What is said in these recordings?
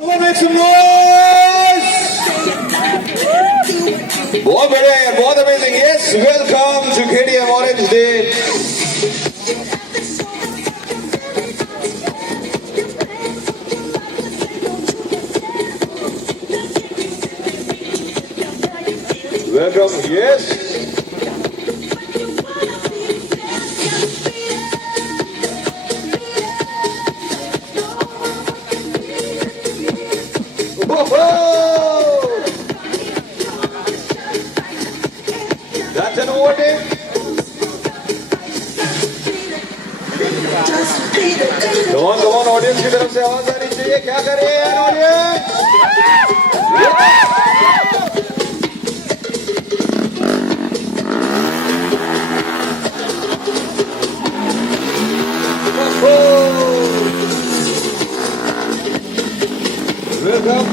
Make some noise! बहुत बढ़िया है, बहुत amazing. Yes, welcome to KTM Orange Day. Welcome, yes. That's an awarding. Come on, audience की तरफ से आवाज आनी चाहिए. क्या करे यार audience? Welcome.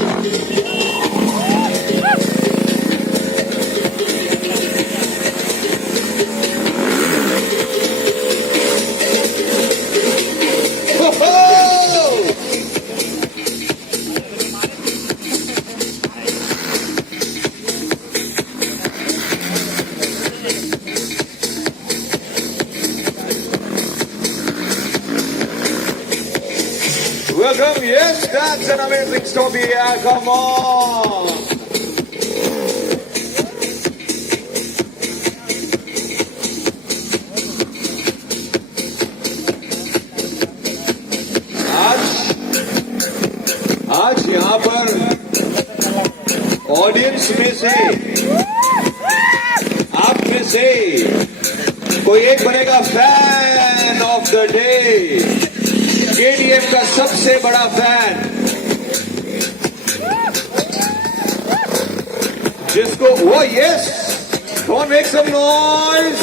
Welcome, yes, that's an amazing story. Yeah, come on. आज यहाँ पर ऑडियंस में से आप में से कोई एक बनेगा fan of the day. KTM का सबसे बड़ा फैन, जिसको वो यस, कौन make some noise.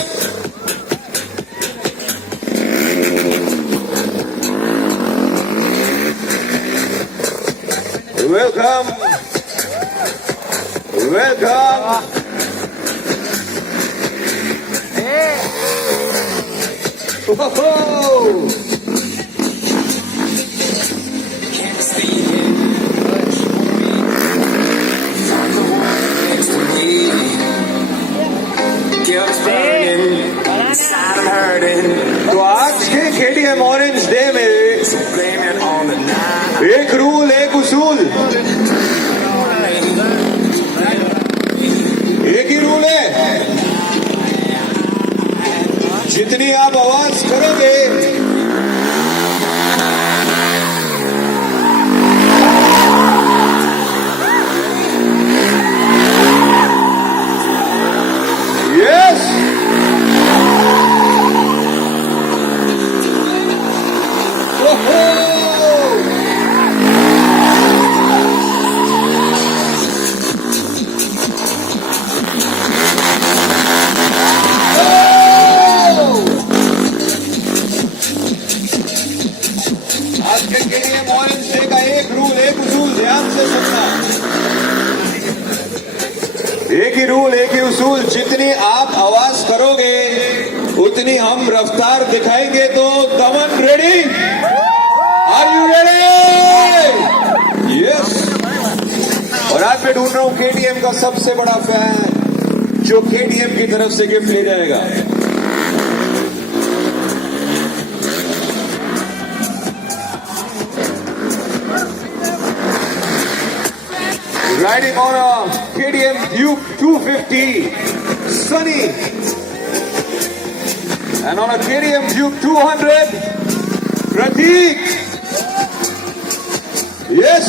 Welcome, welcome. तो आज के KTM ऑरेंज डे में एक रूल, एक उसूल, एक ही रूल है. जितनी आप आवाज करोगे यस, आज के KTM ऑरेंज डे का एक रूल, एक उसूल, ध्यान से सुनना. एक ही रूल, एक ही उसूल. जितनी आप आवाज करोगे उतनी हम रफ्तार दिखाएंगे. तो Daman ready? Are you ready? Yes. और आज मैं ढूंढ रहा हूं KTM का सबसे बड़ा फैन जो KTM की तरफ से गिफ्ट ले जाएगा. Riding on a KTM Duke 250, sunny, and on a KTM Duke 200, Prateek. Yes.